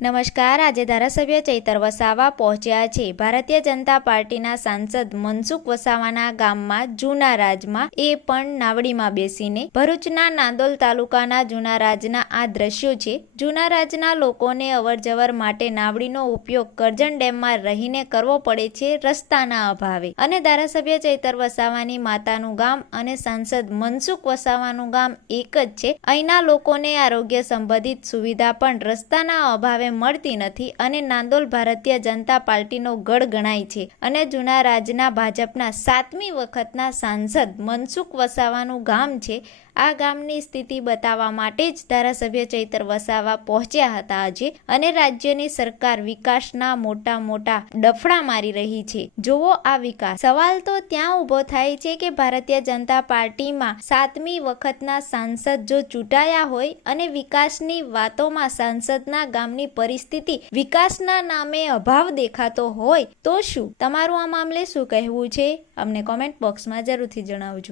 નમસ્કાર। આજે ધારાસભ્ય ચૈતર વસાવા પહોંચ્યા છે ભારતીય જનતા પાર્ટીના સાંસદ મનસુખ વસાવાના ગામમાં જૂના રાજમાં, એ પણ નાવડીમાં બેસીને। ભરૂચના નાંદોલ તાલુકાના જૂના રાજના આ દ્રશ્યો છે। જૂના રાજના લોકોને અવરજવર માટે નાવડીનો ઉપયોગ કરજણ ડેમમાં રહીને કરવો પડે છે રસ્તાના અભાવે, અને ધારાસભ્ય ચૈતર વસાવાની માતાનું ગામ અને સાંસદ મનસુખ વસાવાનું ગામ એક જ છે। અહીંના લોકોને આરોગ્ય સંબંધિત સુવિધા પણ રસ્તાના અભાવે મળતી નથી, અને નાંદોલ ભારતીય જનતા પાર્ટીનો ગઢ ગણાય છે, અને જૂના રાજના ભાજપના 7મી વખતના સાંસદ મનસુખ વસાવાનું ગામ છે। આ ગામની સ્થિતિ બતાવવા માટે જ ધારાસભ્ય ચૈતર વસાવા પહોંચ્યા હતા આજે, અને રાજ્યની સરકાર વિકાસના મોટા ડફડા મારી રહી છે। જોવો આ વિકાસ। સવાલ તો ત્યાં ઊભો થાય છે કે ભારતીય જનતા પાર્ટીમાં 7મી વખતના સાંસદ જો ચૂંટાયા હોય અને વિકાસની વાતોમાં સાંસદના ગામની પરિસ્થિતિ વિકાસના નામે અભાવ દેખાતો હોય તો શું? તમારું આ મામલે શું કહેવું છે? અમને કોમેન્ટ બોક્સમાં જરૂરથી જણાવજો।